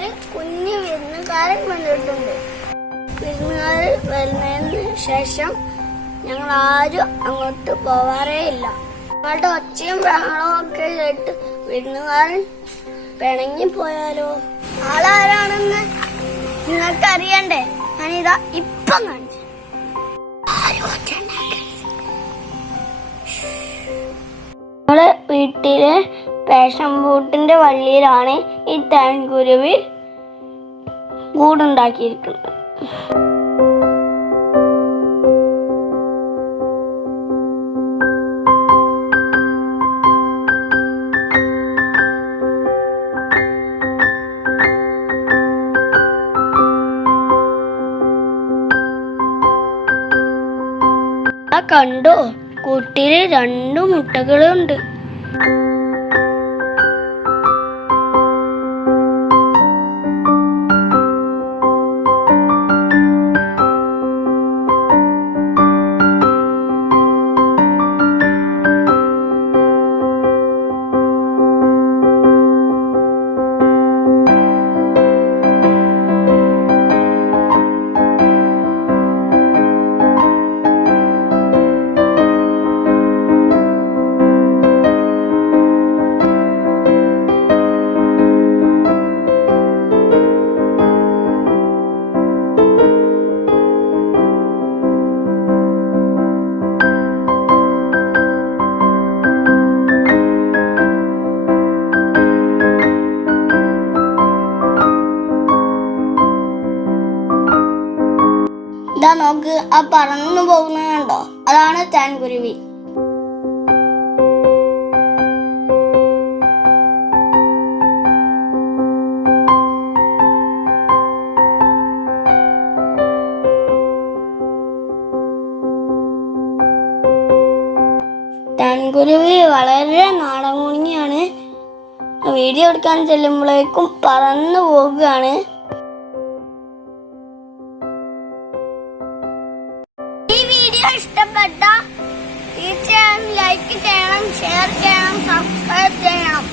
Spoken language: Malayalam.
ഒരു കുഞ്ഞു വിരുന്നുകാരൻ വന്നിട്ടുണ്ട്. വിരുന്നുകാരൻ വരുന്നതിന് ശേഷം ഞങ്ങൾ ആരും അങ്ങോട്ട് പോവാറേ ഇല്ല. ഞങ്ങളുടെ ഒച്ചയും ബഹളവും ഒക്കെ കേട്ട് വിരുന്നുകാരൻ പിണങ്ങി പോയാലോ? ആളാരാണെന്ന് നിങ്ങൾക്ക് അറിയണ്ടേ? ഞാനിതാ ഇപ്പം കാണിച്ചു. നമ്മളെ വീട്ടിലെ പാഷൻ ഫ്രൂട്ടിന്റെ വള്ളിയിലാണ് ഈ തേൻകുരുവി കൂടുണ്ടാക്കിയിരിക്കുന്നത്. കണ്ടോ, കുട്ടിയില് 2 മുട്ടകളുണ്ട്. ഇതാ നോക്ക്, ആ പറന്നു പോകുന്നത് കണ്ടോ? അതാണ് തേൻകുരുവി. തേൻകുരുവി വളരെ നാടൻ കുഞ്ഞിയാണ്. വീഡിയോ എടുക്കാൻ ചെല്ലുമ്പോഴേക്കും പറന്നു പോകുകയാണ്. ഇഷ്ടപ്പെട്ട തീർച്ചയായും ലൈക്ക് ചെയ്യണം, ഷെയർ ചെയ്യണം, സബ്സ്ക്രൈബ് ചെയ്യണം.